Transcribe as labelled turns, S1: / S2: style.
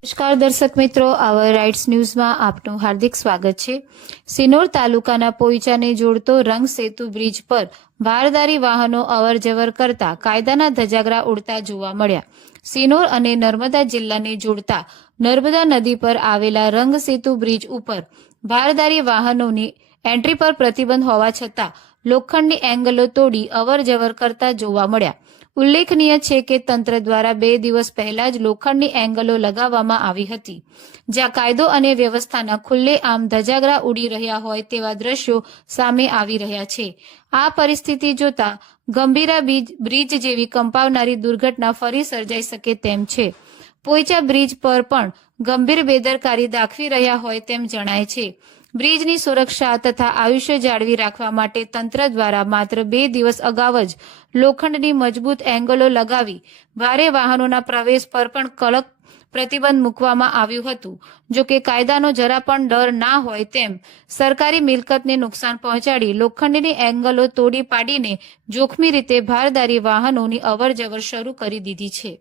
S1: નમસ્કાર દર્શક મિત્રો આવર રાઇટ્સ ન્યૂઝમાં આપનું હાર્દિક સ્વાગત છે. સિનોર તાલુકાના પોઈચાને જોડતો રંગ સેતુ બ્રિજ પર ભારદારી વાહનો અવરજવર કરતા કાયદાના ધજાગરા ઉડતા જોવા મળ્યા. સિનોર અને નર્મદા જિલ્લાને જોડતા નર્મદા નદી પર આવેલા રંગ સેતુ બ્રિજ ઉપર ભારદારી વાહનોની એન્ટ્રી પર પ્રતિબંધ હોવા છતાં, લોખંડની એંગલો તોડી અવરજવર કરતા જોવા મળ્યા. ઉલ્લેખનીય છે કે તંત્ર દ્વારા બે દિવસ પહેલા જ લોખંડની એંગલો લગાવવામાં આવી હતી. જ્યાં કાયદો અને વ્યવસ્થાના ખુલ્લે આમ ધજાગરા ઉડી રહ્યા હોય તેવા દ્રશ્યો સામે આવી રહ્યા છે. આ પરિસ્થિતિ જોતા ગંભીરા બ્રિજ જેવી કંપાવનારી દુર્ઘટના ફરી સર્જાઈ શકે તેમ છે. પોઈચા બ્રિજ પર પણ ગંભીર બેદરકારી દાખવી રહ્યા હોય તેમ જણાય છે. બ્રિજની સુરક્ષા તથા આયુષ્ય જાળવી રાખવા માટે તંત્ર દ્વારા માત્ર બે દિવસ અગાઉ જ લોખંડની મજબૂત એંગલો લગાવી ભારે વાહનોના પ્રવેશ પર પણ કડક પ્રતિબંધ મૂકવામાં આવ્યું હતું. જો કે કાયદાનો જરા પણ ડર ના હોય તેમ સરકારી મિલકતને નુકસાન પહોંચાડી લોખંડની એંગલો તોડી પાડીને જોખમી રીતે ભારદારી વાહનોની અવરજવર શરૂ કરી દીધી છે.